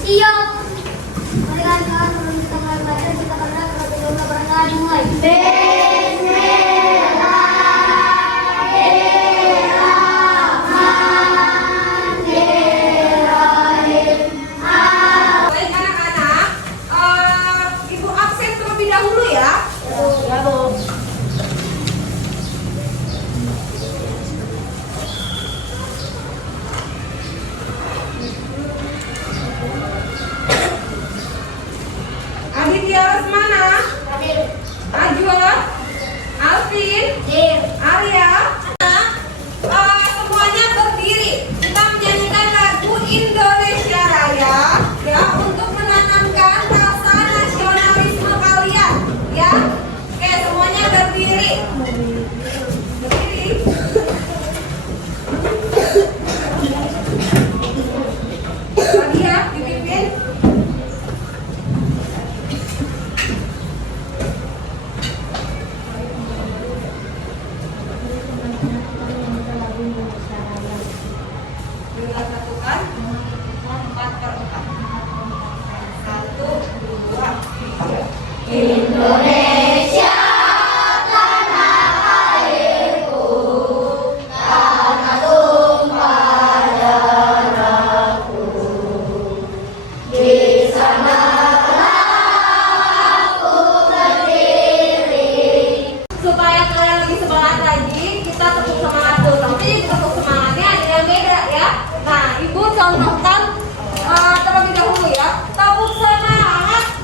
Siap. Mari kan sebelum kita mulai belajar kita pernah mulai. Baik anak-anak, Ibu absen terlebih dahulu ya. Ya, Bu. Aditya Lesmana, Hadir. Najwa, Alvin, Hadir. Arya. Semuanya berdiri. Kita menyanyikan lagu Indonesia Raya ya untuk menanamkan rasa nasionalisme kalian ya. Oke, semuanya berdiri. Berdiri. Lagi ya, dipimpin. Kita satukan 4/4. 1, 2, 3. Indonesia tanah airku, tanah tumpah darahku. Di sana aku berdiri. Supaya kalian lebih semangat lagi, kita tepuk semangat dulu. Tapi tepuk semangatnya ada yang beda ya. Nah, Ibu contohkan terlebih dahulu ya. Tepuk semangat.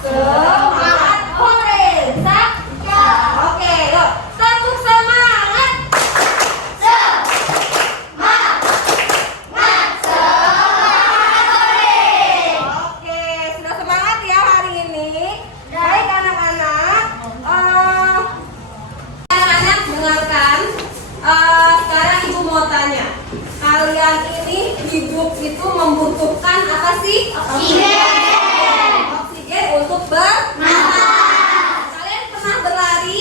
Semangat Horensa. Oke, yuk. Tepuk semangat. Oke, sudah semangat ya hari ini. Baik anak-anak. Anak-anak dengarkan. Sekarang Ibu mau tanya. Kalian ini hidup itu membutuhkan apa sih? Oksigen. Oksigen untuk bernafas. Kalian pernah berlari?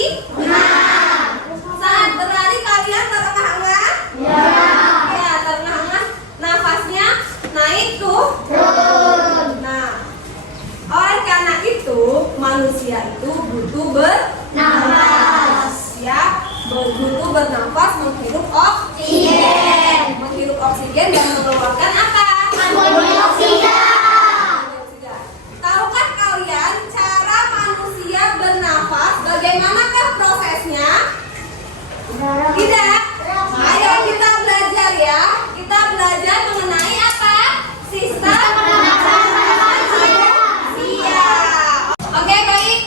Saat berlari kalian terengah-engah? Ya, terengah-engah. Nafasnya naik tuh. Nah, oleh karena itu manusia itu butuh bernafas ya, butuh bernafas, menghirup oksigen, dan mengeluarkan apa? Karbon dioksida. Tahukah kalian cara manusia bernafas? Bagaimanakah prosesnya? Tidak. Ayo kita belajar ya. Kita belajar mengenai apa? Sistem pernafasan manusia. Oke, baik.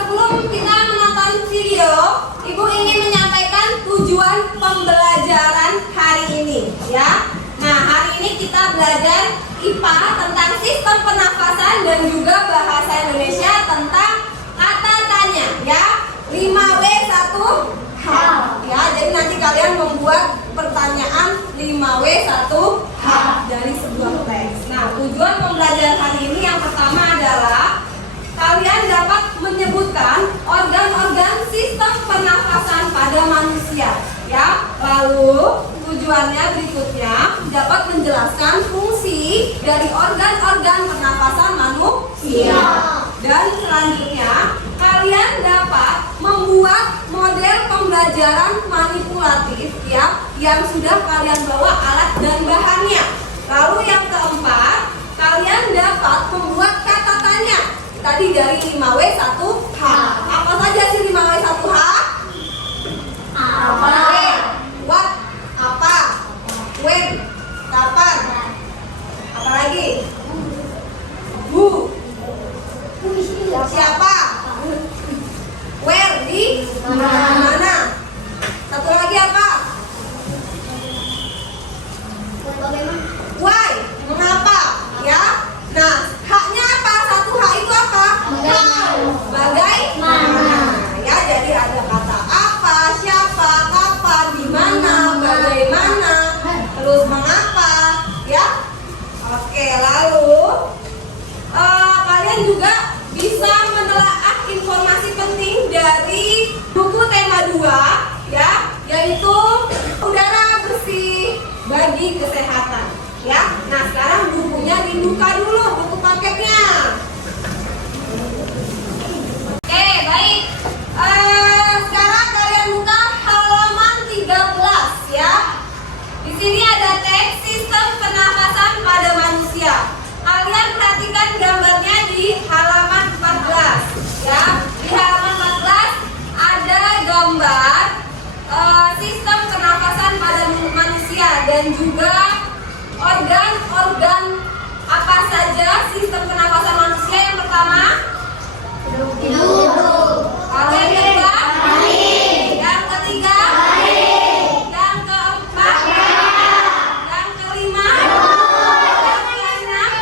Sebelum kita menonton video, Ibu ingin menyampaikan tujuan pembelajaran hari ini ya. Nah, hari ini kita belajar IPA tentang sistem pernafasan dan juga bahasa Indonesia tentang kata tanya ya. 5W1H ya. Jadi nanti kalian membuat pertanyaan 5W1H dari sebuah teks. Nah, tujuan pembelajaran hari ini yang pertama adalah kalian dapat menyebutkan organ-organ sistem pernafasan pada manusia ya. Lalu tujuannya berikutnya dapat menjelaskan fungsi dari organ-organ pernafasan manusia. Dan selanjutnya kalian dapat membuat model pembelajaran manipulatif ya, yang sudah kalian bawa alat dan bahannya. Lalu yang keempat, kalian dapat membuat kata tanya tadi dari 5W1H. Apa saja sih 5W1H? Apa? What? Apa? When? Kapan? Apa lagi? Who? Siapa? Where? Di mana? Satu lagi apa? Why? Mengapa? Ya. Nah, haknya apa? Satu hak itu apa? How? Bagaimana? Ya, jadi ada kata apa, siapa, kapan, di mana, bagaimana, terus mengapa, ya. Oke, lalu kalian juga bisa menelaah informasi penting dari buku tema 2 ya, yaitu udara bersih bagi bagi kesehatan. Ya, nah sekarang bukunya dibuka dulu, buku paketnya. Oke, baik. Sekarang kalian buka halaman 13 ya. Di sini ada teks sistem pernafasan pada manusia. Kalian perhatikan gambarnya di halaman 14 ya. Di halaman 14 ada gambar sistem pernafasan pada manusia dan juga organ-organ apa saja sistem pernafasan manusia. Yang pertama, yang kedua, yang ketiga, yang keempat, yang kelima, yang keenam,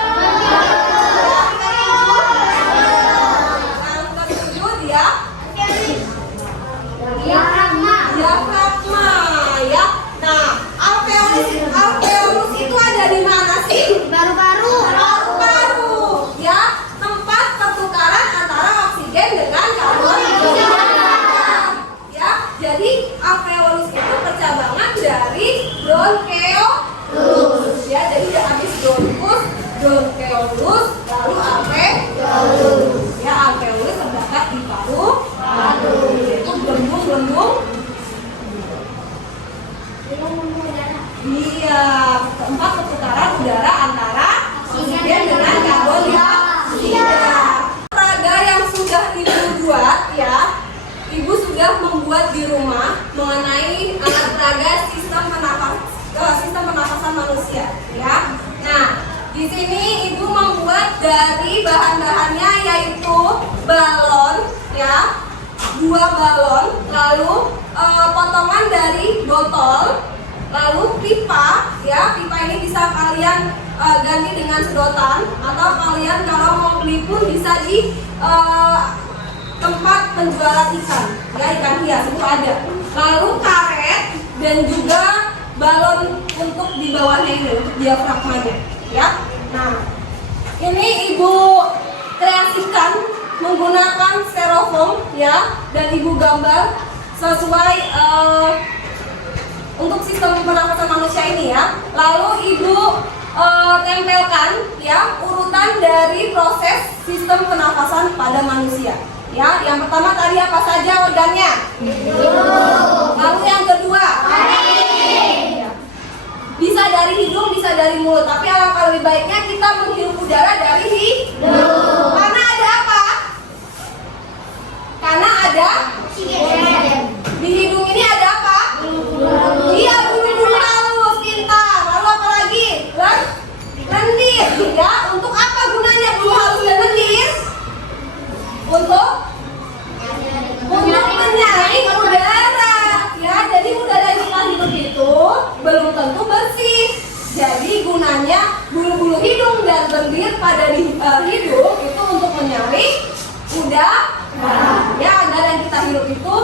yang ketujuh dia diafragma ya. Nah, alveolus itu ada di mana sih? Paru-paru ya, tempat pertukaran antara oksigen dengan karbon dioksida ya. Jadi alveolus itu percabangan dari bronkeolus ya. Jadi habis bronkus, bronkeolus, lalu alveolus ya. Alveolus terdapat di paru, yaitu gelembung-gelembung. Iya, tempat pertukaran udara antara oksigen dengan karbon dioksida. Olahraga yang sudah ibu buat ya, ibu sudah membuat di rumah mengenai olahraga sistem pernafasan manusia ya. Nah, di sini ibu membuat dari bahan-bahannya yaitu balon ya, 2 balon, lalu potongan dari botol, lalu pipa ya. Pipa ini bisa kalian ganti dengan sedotan, atau kalian kalau mau beli pun bisa di tempat penjualan ikan ya, ikan hias itu ada. Lalu karet dan juga balon untuk di bawahnya ini, untuk diafragmanya ya. Nah, ini ibu kreasikan menggunakan styrofoam ya, dan ibu gambar sesuai untuk sistem pernafasan manusia ini ya. Lalu ibu tempelkan ya urutan dari proses sistem pernafasan pada manusia ya. Yang pertama tadi apa saja organnya? Lalu yang kedua, ya. Bisa dari hidung, bisa dari mulut, tapi alangkah lebih baiknya kita menghirup udara dari hidung. Karena ada apa? Karena ada di hidung ini ada apa? Iya, bulu-bulu halus, pintar. Lalu apa lagi? Lendir ya. Untuk apa gunanya bulu halus dan lendir? Untuk menyaring udara ya. Jadi udara yang kita hidup itu belum tentu bersih. Jadi gunanya bulu-bulu hidung dan lendir pada hidung itu untuk menyaring udara ya, agar yang kita hidup itu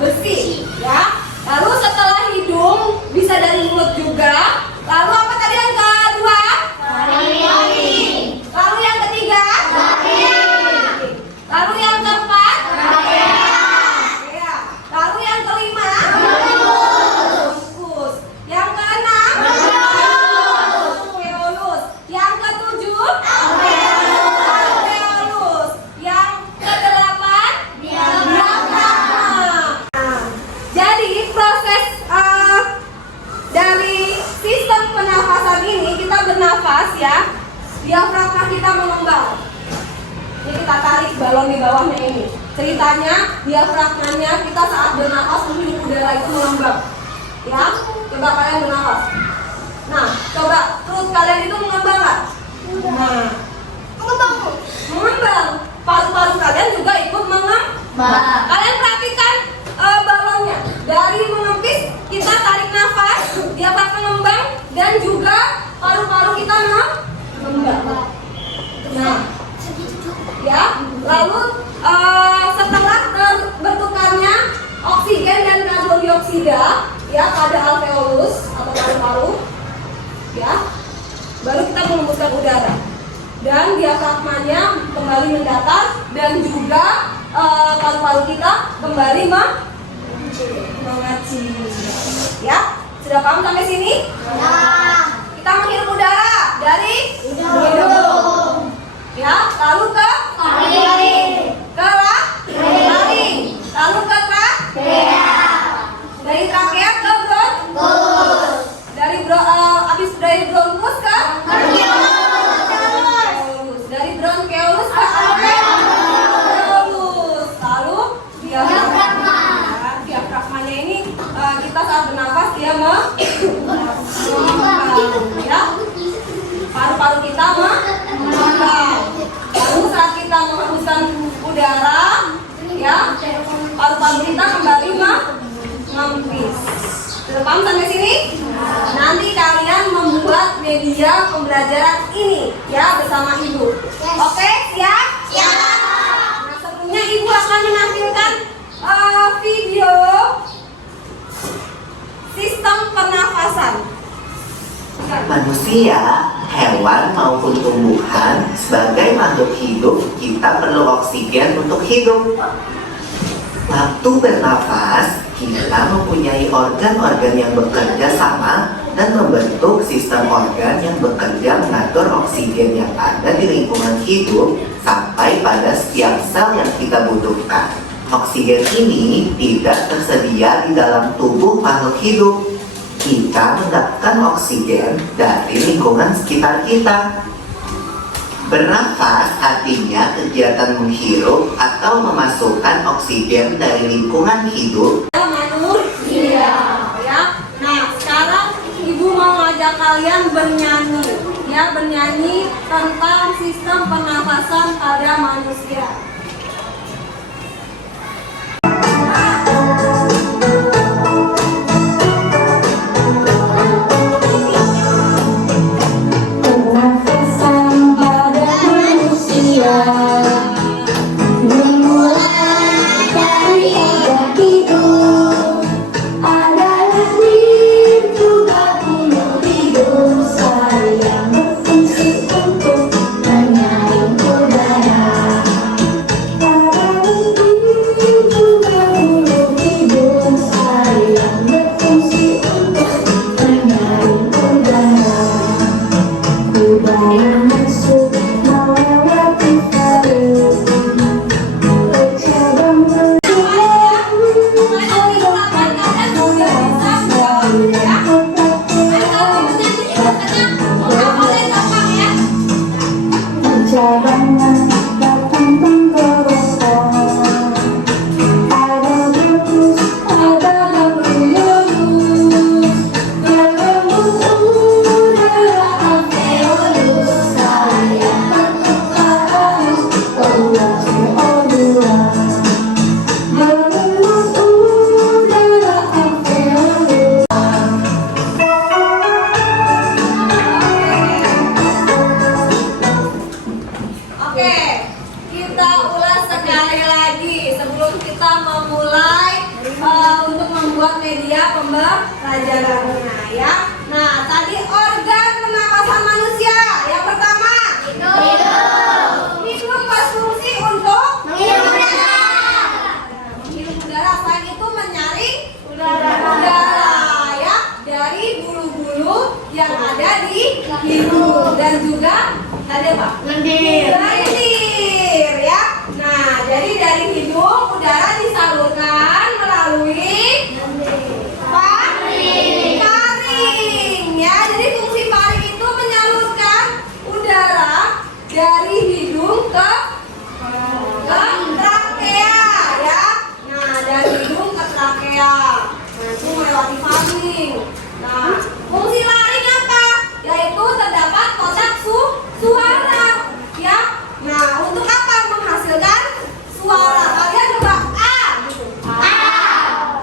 bersih ya. Lalu setelah hidung bisa dari mulut juga. Lalu apa tadi yang kedua? Lalu yang ketiga? Lalu yang keempat? Ya. Lalu yang kelima? Bungkus. Yang keenam? Alveolus. Yang ketujuh? Alveolus. Yang kedelapan? Diafragma. Jadi proses dari sistem pernafasan ini, kita bernafas ya, diafragma kita mengembang. Ini kita tarik balon di bawahnya ini. Ceritanya diafragmanya kita saat bernafas menghirup udara itu mengembang. Ya, coba kalian bernafas. Nah, coba perut kalian itu mengembang nggak? Nah, mengembang. Paru-paru kalian juga ikut mengembang. Kalian perhatikan balonnya. Dari mengempis kita tarik nafas, diafragma mengembang, dan juga paru-paru kita mengembang. Nah, ya, lalu setelah bertukarnya oksigen dan karbon dioksida ya pada alveolus atau paru-paru ya, baru kita menghembuskan udara dan diafragmanya kembali mendatar, dan juga paru-paru kita kembali mengecil ya. Sudah paham sampai sini? Kita menghirup udara dari hidung. Ya, lalu ke laring. Lalu ke trakea. Dari trakea ke bronkus. Habis dari bronkus ke bronkeolus. Dari bronkeolus ke alveolus. Lalu diafragma. Diafragmanya ini kita saat bernafas dia ya. Paru-paru kita mengembang. Lalu saat kita menghembuskan udara, ya, paru-paru kita kembali mengempis. Sudah paham sampai sini? Nanti kalian membuat media pembelajaran ini, ya, bersama ibu. Oke, siap? Siap. Nah, sebelumnya ibu akan menampilkan video sistem pernafasan. Manusia, hewan maupun tumbuhan, sebagai makhluk hidup, kita perlu oksigen untuk hidup. Waktu bernafas, kita mempunyai organ-organ yang bekerja sama dan membentuk sistem organ yang bekerja mengatur oksigen yang ada di lingkungan hidup sampai pada setiap sel yang kita butuhkan. Oksigen ini tidak tersedia di dalam tubuh makhluk hidup. Kita mendapatkan oksigen dari lingkungan sekitar kita. Bernafas artinya kegiatan menghirup atau memasukkan oksigen dari lingkungan hidup. Manusia, ya. Nah, sekarang ibu mau ngajak kalian bernyanyi, ya, bernyanyi tentang sistem pernafasan pada manusia. Media pembelajarannya, ya. Nah, tadi organ pernapasan manusia. Yang pertama, hidung. Hidung berfungsi untuk menghirup udara. Menghirup udara. Selain itu menyaring udara, ya, dari bulu-bulu yang ada di hidung dan juga ada apa? Lendir, ya. Nah, jadi dari hidung udara disalurkan melalui paring, ya. Jadi fungsi paring itu menyalurkan udara dari hidung ke trakea, ya. Nah, dari hidung ke trakea. Nah, itu melewati paring. Nah, fungsi laring apa? Yaitu terdapat kotak suara, ya. Nah, untuk apa? Menghasilkan suara. Kalian coba A gitu.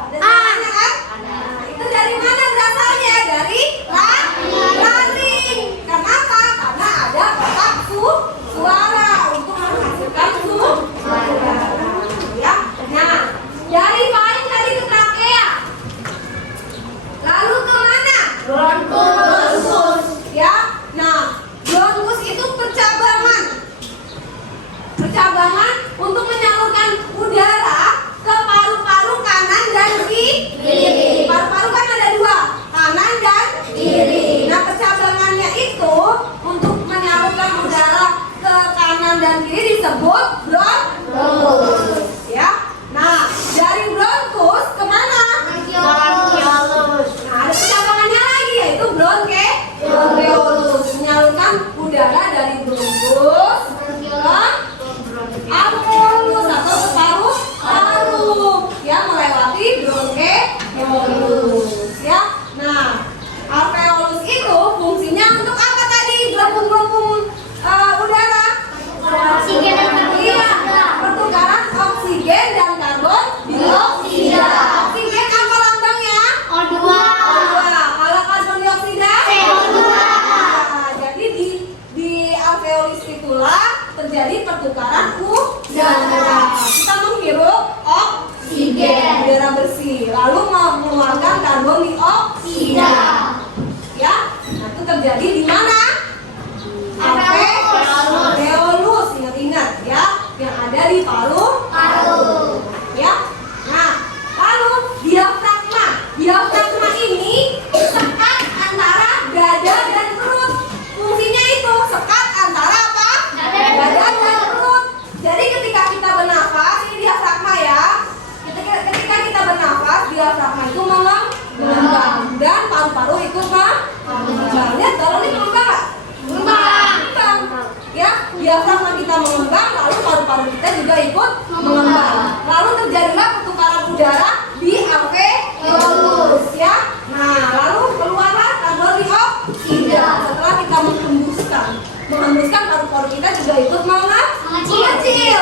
Dengarnya kan? Nah, itu dari mana berasalnya? Dari laring. Kenapa? Karena ada kotak suara untuk menghasilkan suara. Ya. Nah, dari paling tadi ke trakea. Lalu ke mana? Bronkus. Ya. alveolus ya. Nah, alveolus itu fungsinya untuk apa tadi? Gelembung-gelembung udara. Oksigen dan karbon Iya, dioksida. pertukaran oksigen dan karbon dioksida. Oksigen apa lambangnya? O2. O2. Kalau karbon dioksida? CO2. Nah, jadi di alveolus itulah terjadi pertukaran udara. Kita menghirup oksigen, udara bersih, lalu mengeluarkan karbon dioksida. Ya, nah itu terjadi di mana? Alveolus, ingat-ingat ya, yang ada di paru-paru. Ya, nah lalu diafragma. Diafragma ini sekat antara dada dan perut. Fungsinya itu sekat antara apa? Dada dan perut. Jadi ketika kita bernafas, ini diafragma ya. Ketika kita bernafas, diafragma itu mengembang dan paru-paru ikut mengembang. Lihat kalau ini mengembang nggak? Mengembang. Ya, diafragma kita mengembang, lalu paru-paru kita juga ikut mengembang. Lalu terjadilah pertukaran udara di alveolus ya. Nah, lalu keluarlah karbon dioksida. Setelah kita menghembuskan paru-paru kita juga ikut mengecil.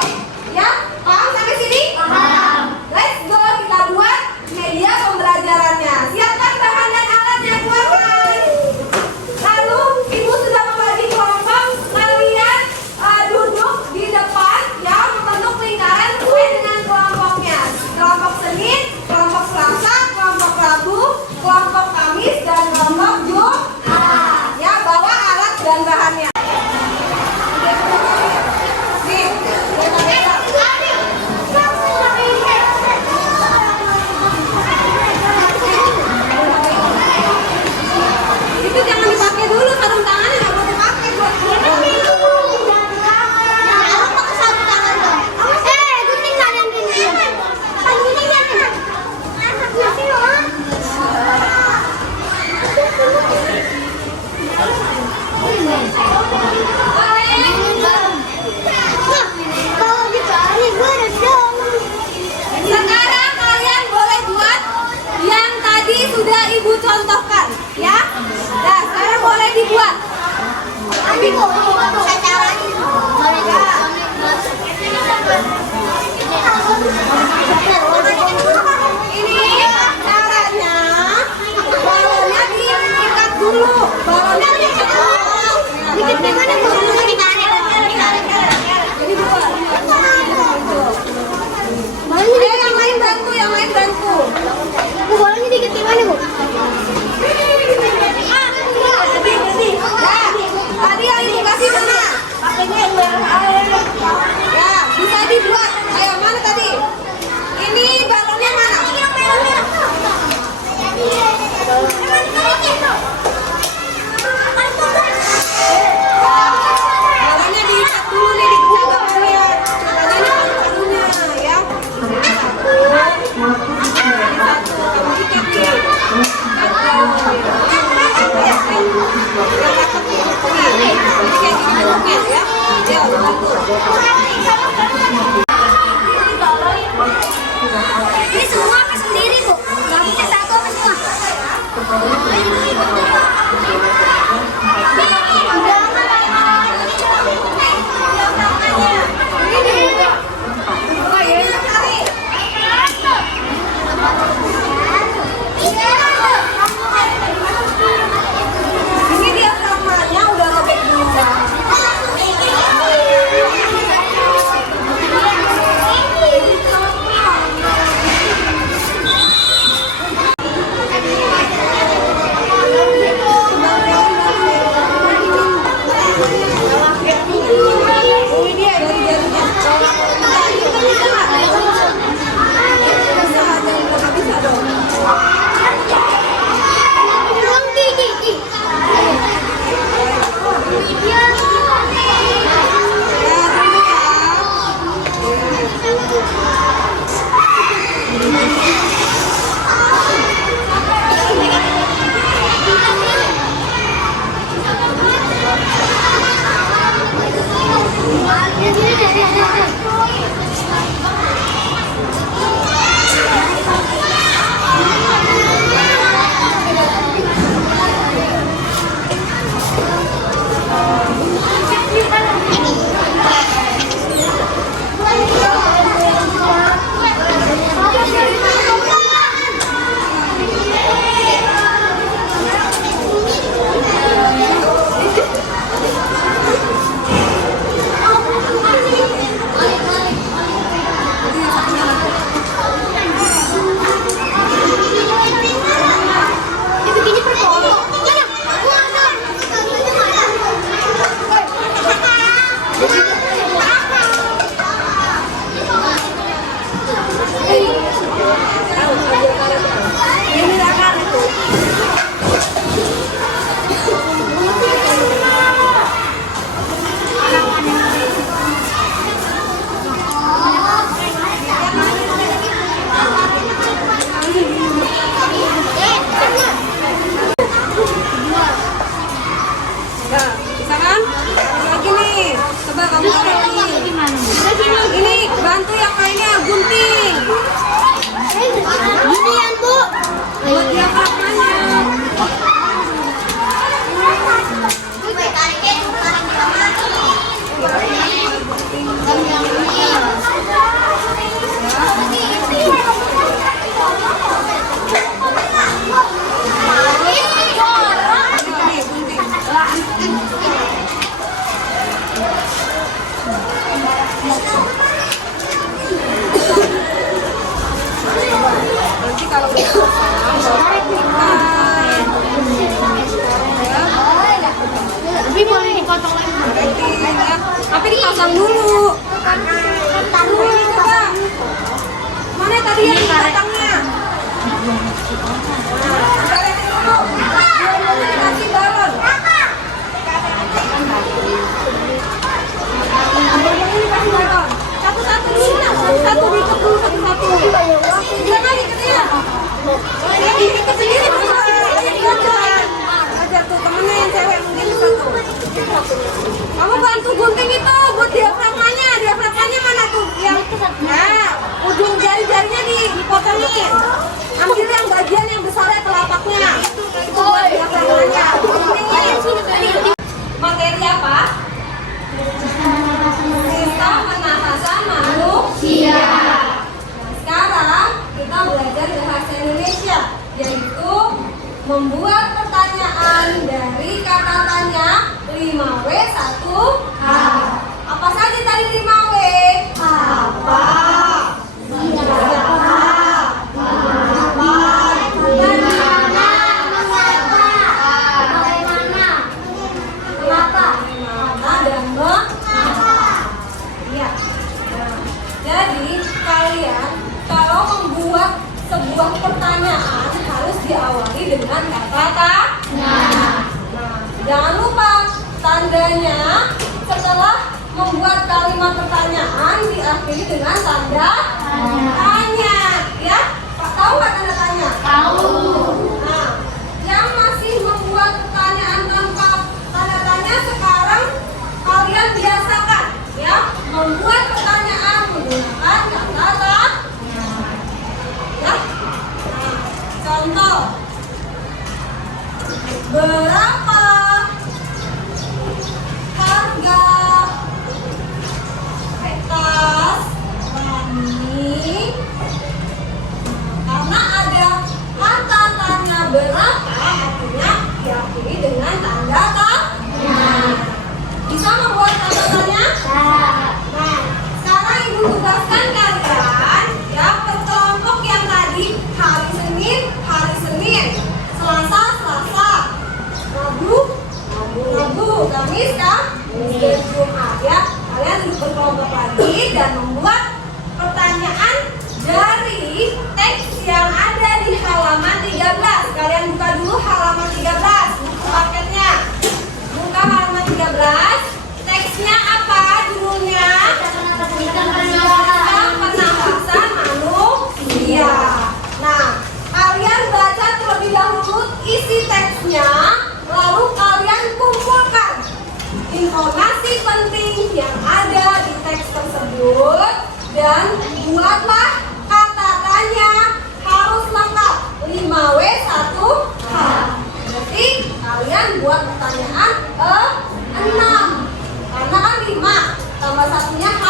Ya, paham sampai sini? Paham. Let's go, kita buat media pembelajarannya. Siapkan bahan dan alatnya, keluarkan. Lalu ibu sudah membagi kelompok. Kalian duduk di depan ya, membentuk lingkaran sesuai dengan kelompoknya. Kelompok Senin, kelompok Selasa, kelompok Rabu, kelompok Kamis, dan kelompok Jumat. Ya, bawa alat dan bahannya. Nih, itu jangan dipakai dulu, sarung tangannya nggak boleh dipakai buat sekarang kalian boleh buat yang tadi sudah ibu contohkan ya. Nah, sekarang boleh dibuat. Ini caranya, balonnya diikat dulu. Balonnya diikat dulu. Dikit gimana bu? Jadi buat. Yang lain bantu. Bu, bolanya dikit gimana bu? Tadi yang ibu kasih mana? Ya, bisa dibuat. Ayo, mana tadi? Ini balonnya mana? Balonnya diikat dulu nih, dibuka balonnya. Balonnya diikat dulunya, ya. Satu, kamu ikat nih. Ini semua apa sendiri bu? Nggak bisa satu apa semua? Ini diafragmanya udah robek dulu. Buat diafragmanya. Nanti kalau udah Tapi boleh dipotong lagi. tapi dipasang dulu. Ini coba. Mana tadi yang dipotongnya? Beresin dulu. Kasih balon. Ini kasih balon. Satu-satu dulu. Satu-satu diikat dulu satu-satu. Jangan diikatnya. Ya diikat sendiri. Ajar tuh temennya yang cewek mungkin satu. Kamu bantu gunting itu buat diafragmanya. Diafragmanya mana tuh? Yang ujung jari-jarinya dipotongin. Ambil yang bagian yang besarnya telapaknya. Itu buat diafragmanya. Guntingin. Materi apa? Sistem pernafasan manusia. Sekarang kita belajar bahasa Indonesia, yaitu membuat pertanyaan dari kata tanya 5W 1H. Apa saja tadi 5W? Apa? Siapa? Kapan? Bagaimana? Mengapa? Bagaimana? Kenapa? Bagaimana dan mengapa? Iya. Nah, jadi kalian kalau membuat sebuah pertanyaan harus diawali dengan kata tanya. Nah, jangan lupa tandanya setelah membuat kalimat pertanyaan diakhiri dengan tanda tanya. Ya, Pak, tahu nggak tanda tanya? Tahu. Nah, yang masih membuat pertanyaan tanpa tanda tanya sekarang kalian biasakan ya membuat pertanyaan menggunakan kata tanya. Ya. Nah, contoh. Berapa harga kertas ini? Karena ada kata tanya berapa, artinya diakhiri dengan tanda tanya. Bisa membuat tanda tanya? Nah, sekarang ibu tugaskan kalian ya per kelompok yang tadi hari Senin, Selasa, Rabu, Kamis, dan Jumat ya. Kalian duduk berkelompok lagi dan membuat pertanyaan dari teks yang ada di halaman 13. Kalian buka dulu halaman 13 buku paketnya. Buka halaman 13. Teksnya apa judulnya? Sistem pernafasan manusia. Nah, kalian baca terlebih dahulu isi teksnya, lalu kalian kumpulkan informasi penting yang ada di teks tersebut dan buatlah kata tanya harus lengkap 5W 1H. Berarti kalian buat pertanyaan 6 karena kan 5 tambah satunya H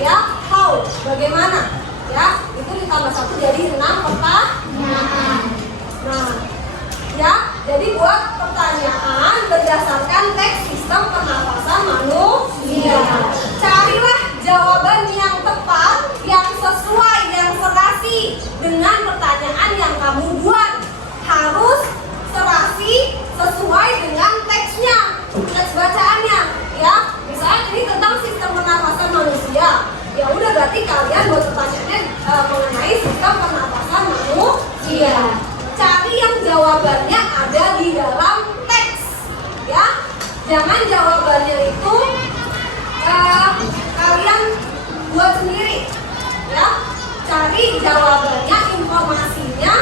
ya, how, bagaimana ya, itu ditambah 1 jadi 6 pertanyaan. Nah ya, jadi buat pertanyaan berdasarkan teks sistem pernafasan manusia. Carilah jawaban yang tepat, yang sesuai, yang serasi dengan pertanyaan yang kamu buat. Harus serasi sesuai dengan teksnya, teks bacaannya ya. Misalnya ini tentang sistem pernafasan manusia, ya udah berarti kalian buat pertanyaannya mengenai sistem pernafasan manusia. Cari yang jawabannya ada di dalam teks ya. Jangan jawabannya itu kalian buat sendiri ya. Cari jawabannya, informasinya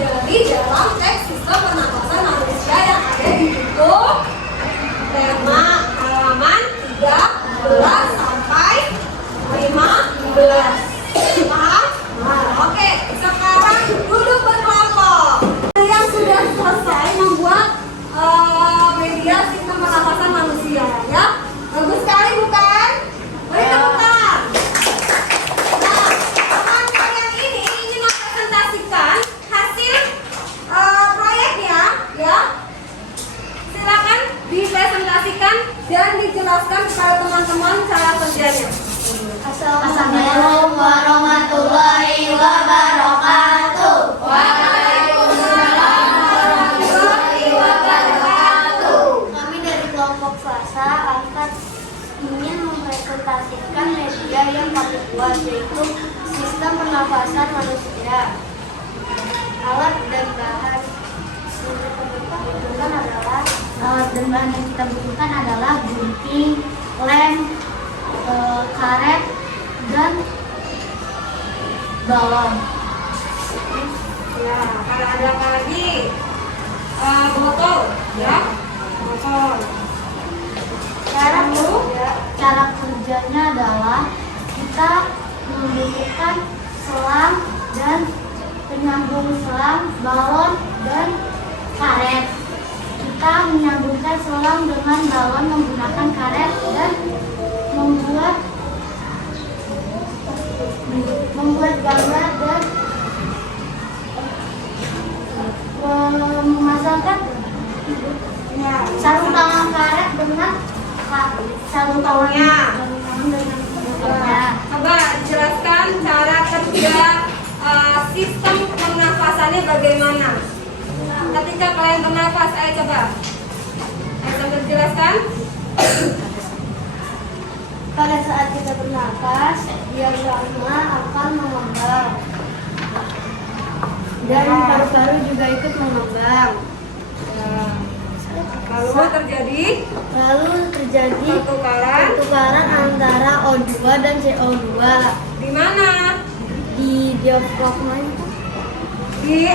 dari dalam teks sistem pernafasan manusia yang ada di buku tema halaman 13 sampai 15. Paham? Nah, oke, sekarang duduk berkelompok. pernafasan manusia. Alat dan bahan yang kita butuhkan adalah gunting, lem, karet, dan balon. Ya, kalau ada apa lagi? Botol, ya, botol. Cara kerjanya adalah kita membutuhkan selang dan penyambung selang, balon, dan karet. Kita menyambungkan selang dengan balon menggunakan karet dan membuat gambar dan memasangkan sarung tangan karet dengan sarung tangannya. Coba jelaskan cara kerja sistem pernafasannya bagaimana? Ketika kalian bernafas, ayo coba. Ayo coba jelaskan. Pada saat kita bernafas, diafragma akan mengembang dan paru-paru juga ikut mengembang. Lalu terjadi pertukaran antara O2 dan CO2. Di mana? Di diafragma itu. Di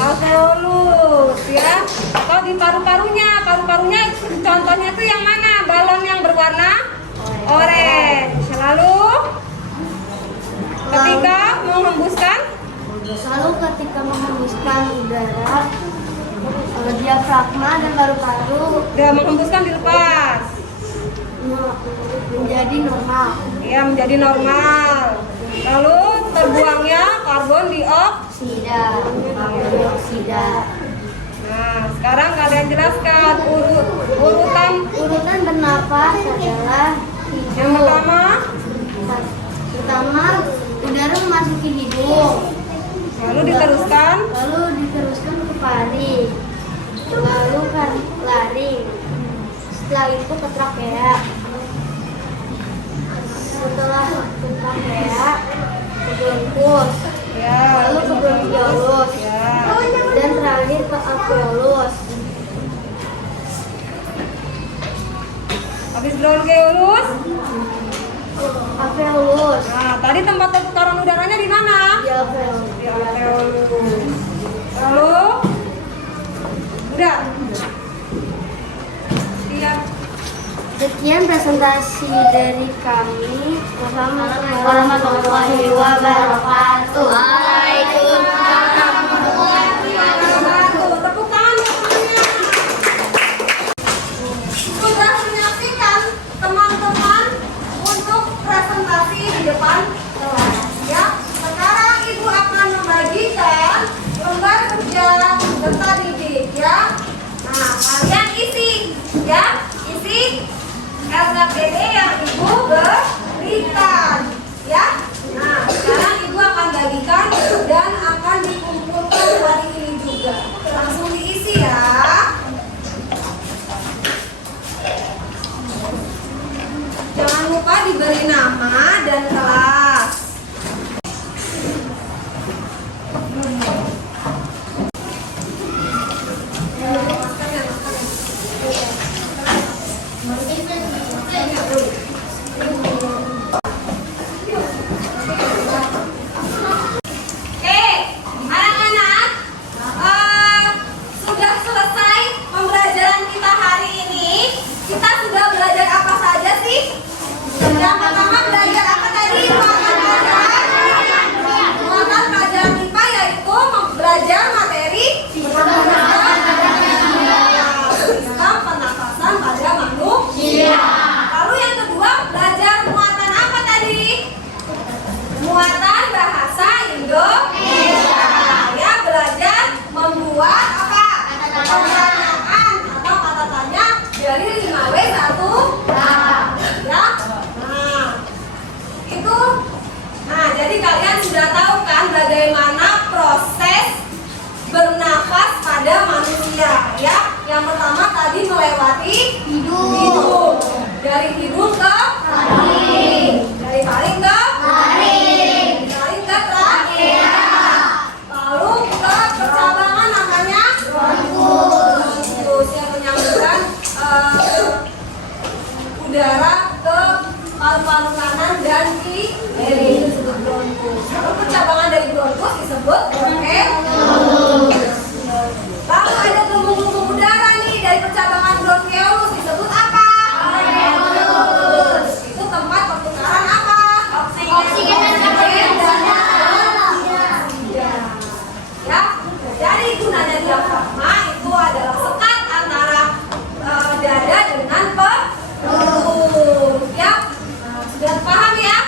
alveolus, ya. Atau di paru-parunya. Paru-parunya contohnya itu yang mana? Balon yang berwarna orange. Lalu ketika menghembuskan udara, diafragma dan paru-paru menghembuskan dilepas. menjadi normal. Ya, menjadi normal. Lalu terbuangnya karbon dioksida. Nah, sekarang kalian jelaskan urutan bernafas adalah yang pertama udara memasuki hidung, lalu diteruskan ke paru, lalu ke laring, setelah itu ke trakea, setelah ke trakea ke bronkus, lalu ke bronkiolus, dan terakhir ke alveolus. habis bronkiolus. Alveolus. Nah, tadi tempat pertukaran udaranya di mana? Di alveolus. Di alveolus. Lalu udah. Siap. Sekian presentasi dari kami. Wassalamualaikum warahmatullahi wabarakatuh. Waalaikumsalam. Tepuk tangan ya temannya. Sudah menyaksikan teman-teman untuk presentasi di depan kelas, ya. Sekarang ibu akan membagikan lembar kerja peserta didik, ya. Nah, kalian isi, ya. Isi LKPD yang ibu berikan, ya. Nah, sekarang ibu akan bagikan dan akan dikumpulkan hari ini juga. Langsung diisi, ya. Jangan lupa diberi nama dan kelas. Oke, Lalu ada gelembung-gelembung udara nih dari percabangan bronkiolus disebut apa? Itu tempat pertukaran apa? Oksigen dan karbon dioksida. Ya, jadi gunanya diafragma itu adalah sekat antara dada dengan perut. Ya, sudah paham ya?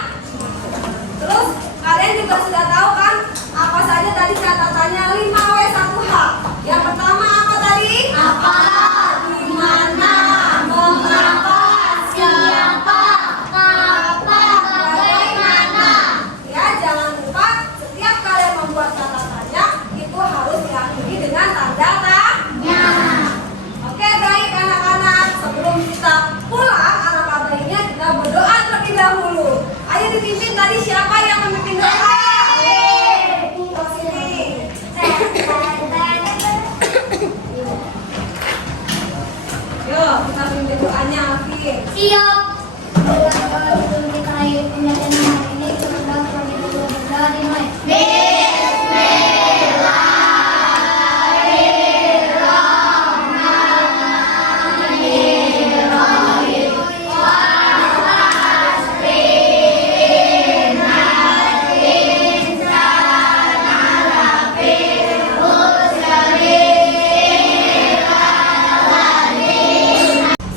Terus kalian juga sudah tahu kan apa saja tadi catatannya 5W1H. Yang pertama apa tadi? Apa? Di mana? Mengapa? Siapa? Kapan? Bagaimana? Ya, jangan lupa setiap kalian membuat catatannya itu harus diakhiri dengan tanda tanya. Oke, baik anak-anak. Sebelum kita pulang, alangkah baiknya kita berdoa terlebih dahulu. Ayo dipimpin tadi siapa yang memimpin doa? Terus sini. Yuk, kita pimpin doanya, Afi. Siap. Sebelum kita ayo penyajian hari ini kita berdoa dimulai.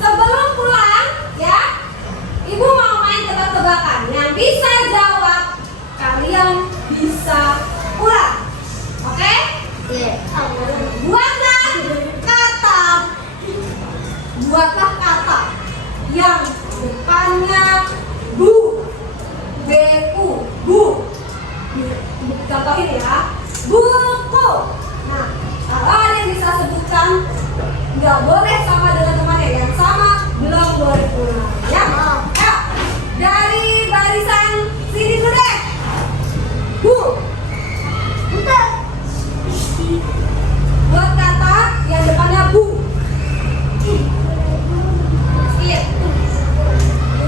Sebelum pulang, ya, Ibu mau main tebak-tebakan. Yang bisa jawab, kalian bisa pulang. Oke? Buatlah kata yang depannya bu, bu. Contohin ya, buku. Nah, kalau ada yang bisa sebutkan, nggak boleh sama dengan temannya. Yang sama belum boleh pulang. Ya, ayo dari barisan sini dulu deh. Bu. Buat kata yang depannya bu. Iya.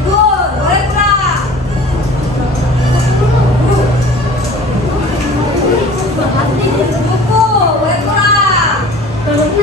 Gugur, boleh pulang. Bu. Buku.